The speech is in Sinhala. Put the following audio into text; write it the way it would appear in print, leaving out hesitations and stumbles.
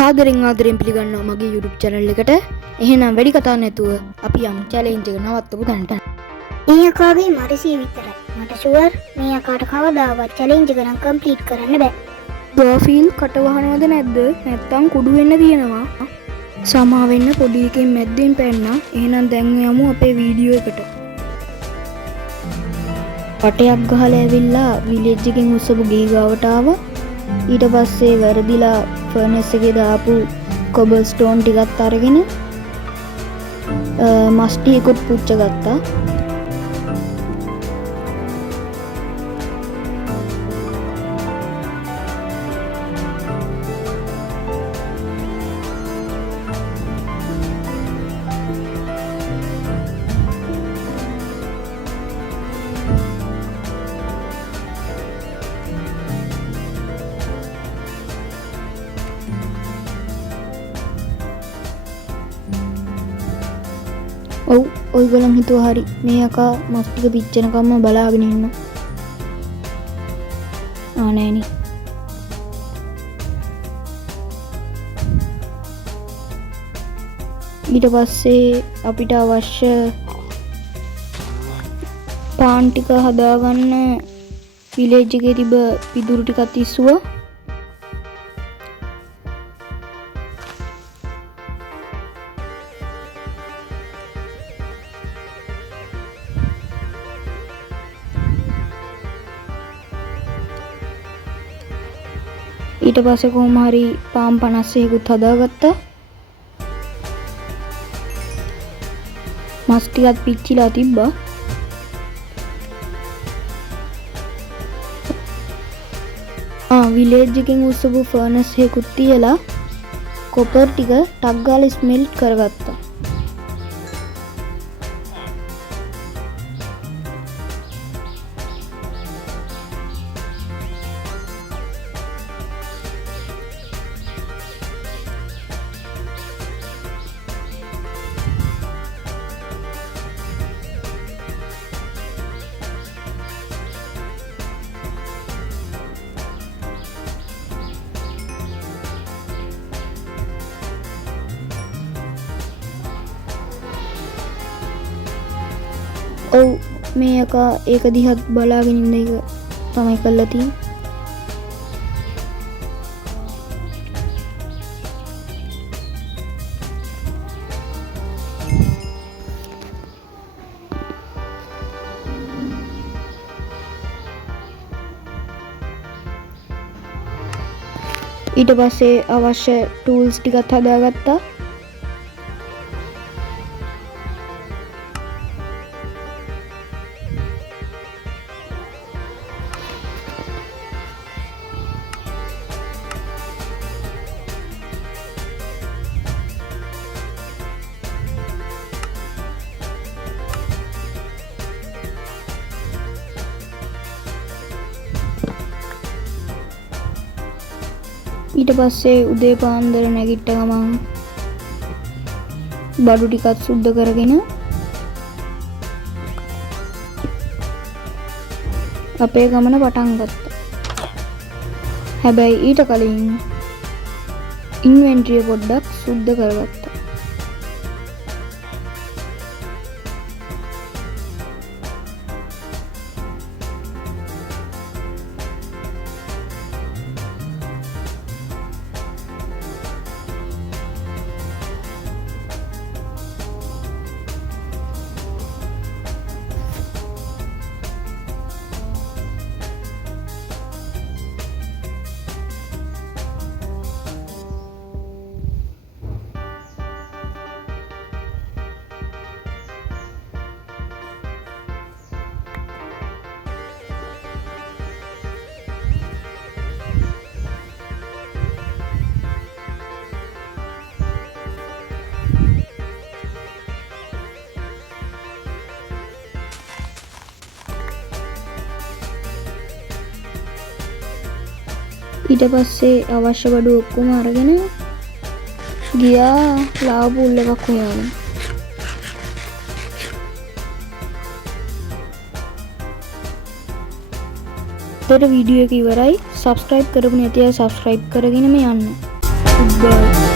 සාදරෙන් ආදරෙන් පිළිගන්නවා මගේ YouTube channel එකට. එහෙනම් වැඩි කතා නැතුව අපි යමු challenge එක නවත්තපු තැනට. මේ අකාගේ මරසිය විතරයි. මට ෂුවර් මේ අකාට කවදාවත් challenge එක නම් complete කරන්න බෑ. ගාෆීල් කට වහනවද නැද්ද? නැත්තම් කුඩු වෙන්න තියෙනවා. සමා වෙන්න පොඩි එකෙන් මැද්දෙන් පැන්නා. එහෙනම් දැන් යමු අපේ වීඩියෝ එකට. පටයක් ගහලා ඇවිල්ලා විලේජ් එකෙන් උස්සපු ගේ ගාවට ආවා. ඊට පස්සේ වැරදිලා ෆර්නස් එකේ දාපු කොබල් ස්ටෝන් ටිකත් අරගෙන මස්ටි එකත් පුච්ච ගත්තා. ඔව් ඔයගොල්ලන් හිතුවා හරි මේ අකා මස් ටික පිච්චෙනකම්ම බලාගෙන ඉන්නවා. නෑනේ. ඊට පස්සේ අපිට අවශ්‍ය පාන් ටික හදාගන්න විලේජ් එකේ තිබ්බ පිදුරු ටිකත් ඉස්සුවා. ඊට පස්සේ කොහොම හරි පාම් 50කුත් හදාගත්තා. මස් ටිකත් පිච්චිලා තිබ්බා. විලේජ් එකෙන් උස්සපු ෆර්නස් එකකුත් තියලා කොපර් ටික ටක් ගාලා ස්මෙල්ට් කරගත්තා. ඔව් මේ අකා ඒක දිහත් බලාගෙන ඉන්න එක තමයි කරලා තියෙන්නේ. ඊට පස්සේ අවශ්‍ය ටූල්ස් ටිකත් හදාගත්තා. ඊට පස්සේ උදේ පාන්දර නැගිට්ට ගමන් බඩු ටිකත් සුද්ධ කරගෙන අපේ ගමන පටන් ගත්තා. හැබැයි ඊට කලින් ඉන්වෙන්ටරිය පොඩ්ඩක් සුද්ධ කරගත්තා. ඊට පස්සේ අවශ්‍ය බඩු ඔක්කොම අරගෙන ගියා ලාව පූල් එකක් හොයාගෙන. එතකොට වීඩියෝ එක ඉවරයි. subscribe කරපු නැති අය subscribe කරගෙනම යන්න. goodbye.